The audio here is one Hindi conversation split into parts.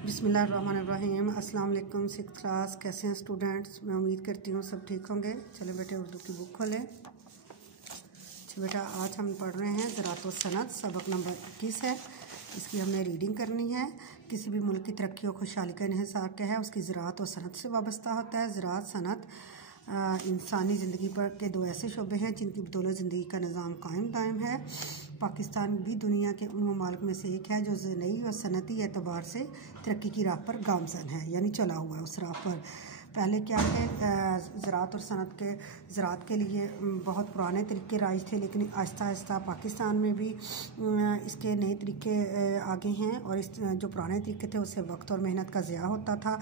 बिस्मिल्लाहिर्रहमानिर्रहीम। अस्सलाम वालेकुम। 6th क्लास, कैसे हैं स्टूडेंट्स? मैं उम्मीद करती हूँ सब ठीक होंगे। चलो बेटे उर्दू की बुक खोलें। अच्छा बेटा, आज हम पढ़ रहे हैं ज़राअत व सनअत, सबक नंबर 21 है। इसकी हमने रीडिंग करनी है। किसी भी मुल्क की तरक्की और खुशहाली का इन्हिसार क्या है, उसकी ज़राअत और सनअत से वाबस्ता होता है। ज़राअत सनअत इंसानी ज़िंदगी पर के दो ऐसे शोबे हैं जिनकी बदौलत ज़िंदगी का निज़ाम कायम दायम है। पाकिस्तान भी दुनिया के उन ममालिक में से एक है जो ज़रई और सनती एतबार से तरक्की की राह पर गामज़न है, यानी चला हुआ है उस राह पर। पहले क्या है, ज़राअत और सनत के ज़राअत के लिए बहुत पुराने तरीके राइज थे, लेकिन आहिस्ता आहिस्ता पाकिस्तान में भी इसके नए तरीके आगे हैं। और इस जो पुराने तरीके थे उससे वक्त और मेहनत का ज़िया होता था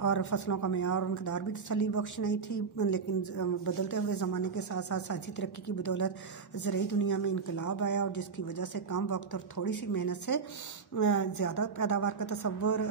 और फसलों का मेयार और मकदार भी तसल्ली बख्श नहीं थी। लेकिन बदलते हुए ज़माने के साथ साथ साइंसी तरक्की की बदौलत ज़रई दुनिया में इनकलाब आया, और जिसकी वजह से कम वक्त और थोड़ी सी मेहनत से ज़्यादा पैदावार का तसव्वुर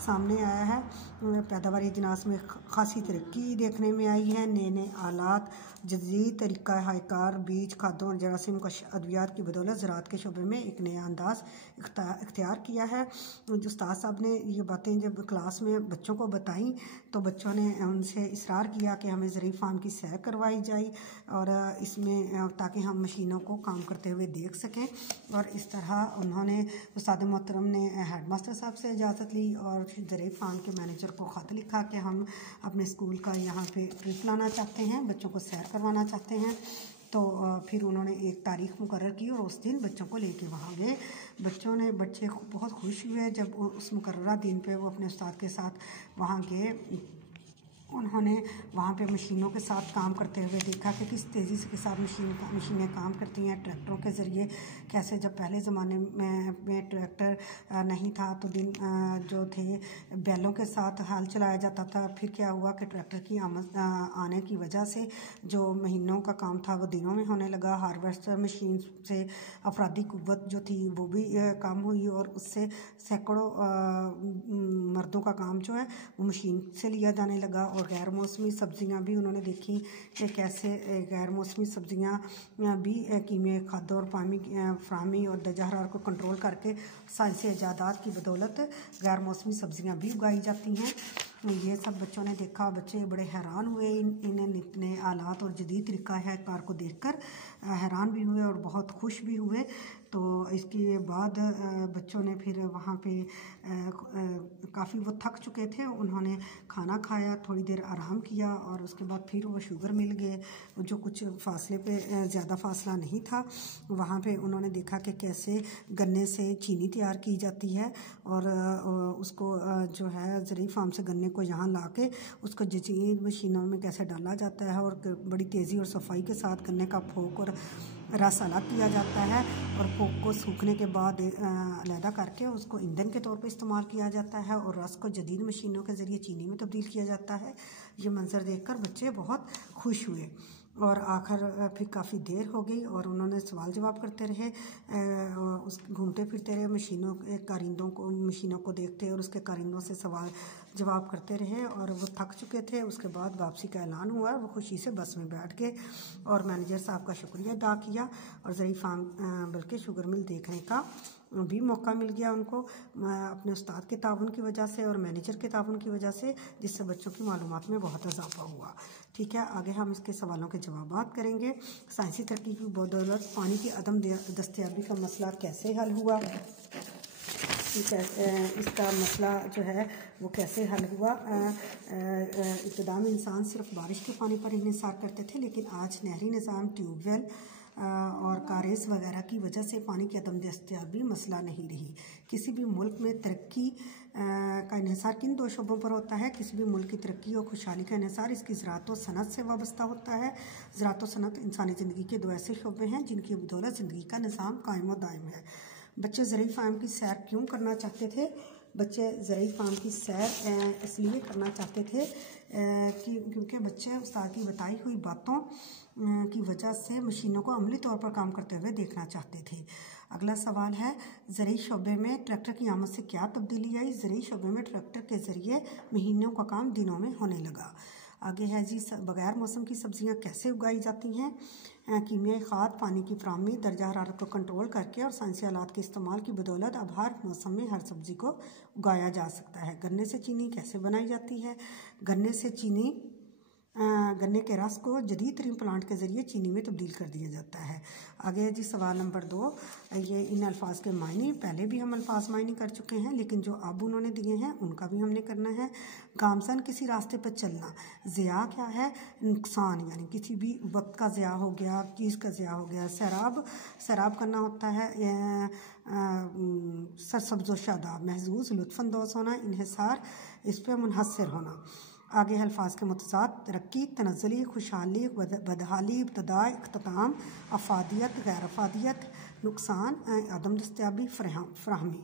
सामने आया है। पैदावारी अजनास में खासी तरक्की देखने में आई है। नए नए आलात, जदीद तरीका हाईकार, बीज, खादों और जरासीम का अद्वियात की बदौलत ज़राअत के शोबे में एक नया अंदाज़ इख्तियार किया है। जो उस्ताद साहब ने ये बातें जब क्लास में बच्चों को बताई तो बच्चों ने उनसे इसरार किया कि हमें ज़रई फार्म की सैर करवाई जाए, और इसमें ताकि हम मशीनों को काम करते हुए देख सकें। और इस तरह उन्होंने उस्ताद मोहतरम ने हेड मास्टर साहब से इजाज़त ली और ज़रई फार्म के मैनेजर को ख़त लिखा कि हम अपने स्कूल का यहाँ पे ट्रिप लाना चाहते हैं, बच्चों को सैर करवाना चाहते हैं। तो फिर उन्होंने एक तारीख़ मुकर्रर की और उस दिन बच्चों को लेके वहाँ गए। बच्चे बहुत खुश हुए जब उस मुकर्ररा दिन पे वो अपने उस्ताद के साथ वहाँ गए। उन्होंने वहाँ पे मशीनों के साथ काम करते हुए देखा कि किस तेज़ी के साथ मशीनें काम करती हैं। ट्रैक्टरों के ज़रिए कैसे, जब पहले ज़माने में ट्रैक्टर नहीं था तो दिन जो थे बैलों के साथ हल चलाया जाता था। फिर क्या हुआ कि ट्रैक्टर की आने की वजह से जो महीनों का काम था वो दिनों में होने लगा। हार्वेस्टर मशीन से अफरादी कुव्वत जो थी वो भी कम हुई, और उससे सैकड़ों मर्दों का काम जो है वो मशीन से लिया जाने लगा। और गैर मौसमी सब्ज़ियाँ भी उन्होंने देखी कि कैसे गैर मौसमी सब्ज़ियाँ भी कीमे खादों और पानी फ्राहमी और दर्जा हरारत को कंट्रोल करके साइंसी इजादात की बदौलत गैर मौसमी सब्ज़ियाँ भी उगाई जाती हैं। ये सब बच्चों ने देखा। बच्चे बड़े हैरान हुए इन नए आलात और जदीद तरीक़ा है कार को देखकर, हैरान भी हुए और बहुत खुश भी हुए। तो इसके बाद बच्चों ने फिर वहाँ पे काफ़ी वो थक चुके थे, उन्होंने खाना खाया, थोड़ी देर आराम किया और उसके बाद फिर वो शुगर मिल गए जो कुछ फासले पे ज़्यादा फासला नहीं था। वहाँ पे उन्होंने देखा कि कैसे गन्ने से चीनी तैयार की जाती है, और उसको जो है ज़रई फार्म से गन्ने को यहाँ ला के उसको जदीद मशीनों में कैसे डाला जाता है, और बड़ी तेज़ी और सफाई के साथ गन्ने का फोक और रस अलग किया जाता है, और फोक को सूखने के बाद अलहदा करके उसको ईंधन के तौर पे इस्तेमाल किया जाता है, और रस को जदीद मशीनों के ज़रिए चीनी में तब्दील किया जाता है। ये मंजर देखकर बच्चे बहुत खुश हुए। और आखिर फिर काफ़ी देर हो गई और उन्होंने सवाल जवाब करते रहे, उस घूमते फिरते रहे, मशीनों को देखते और उसके कारिंदों से सवाल जवाब करते रहे, और वो थक चुके थे। उसके बाद वापसी का ऐलान हुआ, वो खुशी से बस में बैठ गए और मैनेजर साहब का शुक्रिया अदा किया, और ज़रई फार्म बल्कि शुगर मिल देखने का भी मौका मिल गया उनको अपने उस्ताद के ताउन की वजह से और मैनेजर के ताउन की वजह से, जिससे बच्चों की मालूमात में बहुत इजाफा हुआ। ठीक है, आगे हम इसके सवालों के जवाब करेंगे। साइंसी तरक्की की बदौलत पानी की अदम दस्तयाबी का मसला कैसे हल हुआ, इसका मसला जो है वो कैसे हल हुआ। इब्तिदा में इंसान सिर्फ बारिश के पानी पर इन्हिसार करते थे, लेकिन आज नहरी निज़ाम, ट्यूबवेल और कारेस वगैरह की वजह से पानी की अदम दस्तयाबी मसला नहीं रही। किसी भी मुल्क में तरक्की का इन्हिसार किन दो शोबों पर होता है? किसी भी मुल्क की तरक्की और खुशहाली का इन्हिसार इसकी ज़राअत और सनत से वाबस्ता होता है। ज़राअत और सनत इंसानी ज़िंदगी के दो ऐसे शोबे हैं जिनकी बदौलत ज़िंदगी का निज़ाम कायम और दायम है। बच्चे ज़रई फार्म की सैर क्यों करना चाहते थे? बच्चे ज़रई फार्म की सैर इसलिए करना चाहते थे क्योंकि बच्चे उस्ताद की बताई हुई बातों की वजह से मशीनों को अमली तौर पर काम करते हुए देखना चाहते थे। अगला सवाल है, ज़रई शोबे में ट्रैक्टर की आमद से क्या तब्दीली आई? ज़रई शोबे में ट्रैक्टर के ज़रिए महीनों का काम दिनों में होने लगा। आगे है जी, बग़ैर मौसम की सब्ज़ियाँ कैसे उगाई जाती हैं? कीमियाई खाद पानी की फराहमी दर्जा हरारत को कंट्रोल करके और साइंसी आलात के इस्तेमाल की बदौलत अब हर मौसम में हर सब्ज़ी को उगाया जा सकता है। गन्ने से चीनी कैसे बनाई जाती है? गन्ने के रस को जदीद तरीन प्लांट के ज़रिए चीनी में तब्दील कर दिया जाता है। आगे है जी सवाल नंबर 2। ये इन अल्फाज के मायने, पहले भी हम अल्फाज मायने कर चुके हैं, लेकिन जो अब उन्होंने दिए हैं उनका भी हमने करना है। गामसन किसी रास्ते पर चलना, ज़िया क्या है? नुकसान, यानी किसी भी वक्त का ज़िया हो गया, चीज़ का ज़िया हो गया। सैराब करना होता है सरसब्ज़ व शादाब, महजूज लुत्फ़अंदोज़ होना, इन्हिसार इस पर मुनहसर होना। आगे अल्फाज के मुतज़ाद, तरक्की, तनज़्ज़ुली, खुशहाली, बदहाली, इब्तिदा, इख्तिताम, अफादियत, गैर अफादियत, नुकसान, अदम दस्तयाबी, फराहमी।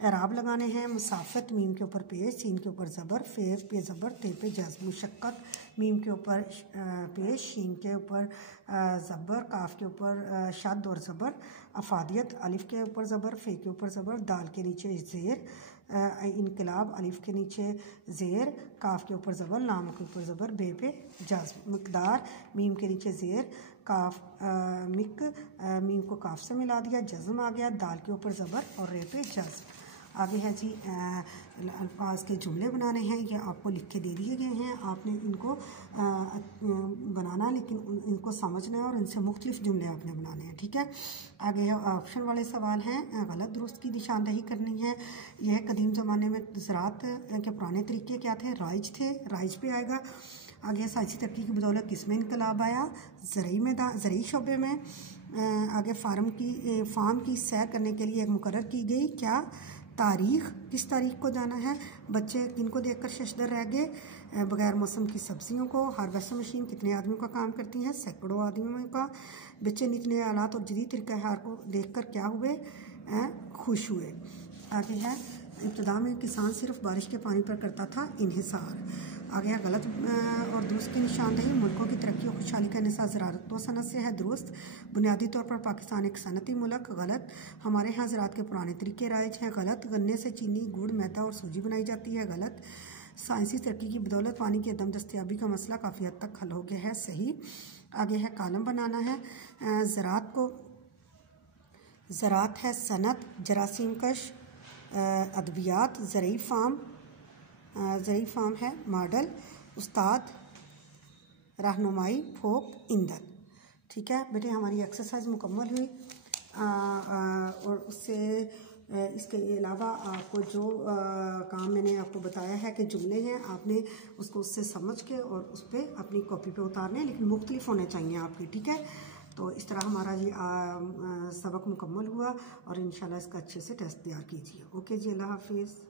एराब लगाने हैं। मुसाफ़त, मीम के ऊपर पेश, सीन के ऊपर ज़बर, फेज़ पे ज़बर, ते पे जज़्म। मुशक्क़त, मीम के ऊपर पेश, शीन के ऊपर ज़बर, काफ के ऊपर शद और ज़बर। अफादियत, अलिफ के ऊपर ज़बर, फ़े के ऊपर ज़बर, दाल के नीचे ज़ेर। इनकलाब, अलिफ के नीचे ज़ेर, काफ के ऊपर ज़बर, लाम के ऊपर ज़बर, बे पे जज़्म। मकदार, मीम के नीचे ज़ेर, काफ मीम को काफ से मिला दिया, जज़्म आ गया, दाल के ऊपर ज़बर और रे पे जज़्म। आगे है जी अल्फाज के जुमले बनाने हैं। ये आपको लिख के दे दिए गए हैं, आपने इनको बनाना, लेकिन इनको समझना है और इनसे मुख्तलिफ जुमले आपने बनाने हैं, ठीक है। आगे है ऑप्शन वाले सवाल हैं, गलत दुरुस्त की निशानदही करनी है। यह कदीम ज़माने में ज़राअत के पुराने तरीके क्या थे? राइज थे, राइज पे आएगा। आगे साइंसी तरक्की की बदौलत किसमें इनकलाब आया? ज़रूरी शोबे में। आगे फार्म की सैर करने के लिए एक मुकर्रर की गई क्या? तारीख, किस तारीख को जाना है? बच्चे किनको देखकर शशदर रह गए? बगैर मौसम की सब्जियों को। हार्वेस्टर मशीन कितने आदमियों का काम करती है? सैकड़ों आदमियों का। बच्चे नित नए आलात और जदीद तरीक़ाकार को देखकर क्या हुए? खुश हुए। आगे है इब्तिदा में किसान सिर्फ बारिश के पानी पर करता था इन्हिसार। आगे है गलत और दुरुस्त की निशानदही, मुल्कों की तरक्की और खुशहाली का इंहिसार ज़राअत व सनत से है। दुरुस्त, बुनियादी तौर पर पाकिस्तान एक सनती मुल्क। गलत, हमारे यहाँ ज़राअत के पुराने तरीके राइज हैं। गलत, गन्ने से चीनी, गुड़, मैदा और सूजी बनाई जाती है। गलत, साइंसी तरक्की की बदौलत पानी की अदम दस्तयाबी का मसला काफ़ी हद तक हल हो गया है। सही। आगे है कॉलम बनाना है। ज़राअत है सनत, जरासीम कश, अद्वियात, ज़रूरी फार्म है मॉडल, उस्ताद, रहनुमाई, फोक, ईंधन। ठीक है बेटे, हमारी एक्सरसाइज मुकम्मल हुई और उससे इसके अलावा आपको जो काम मैंने आपको बताया है कि जुमले हैं, आपने उसको उससे समझ के और उस पर अपनी कॉपी पे उतारने, लेकिन मुख्तलिफ होने चाहिए आपके, ठीक है। तो इस तरह हमारा ये सबक मुकम्मल हुआ और इंशाल्लाह इसका अच्छे से टेस्ट तैयार कीजिए। ओके जी, अल्लाह हाफिज़।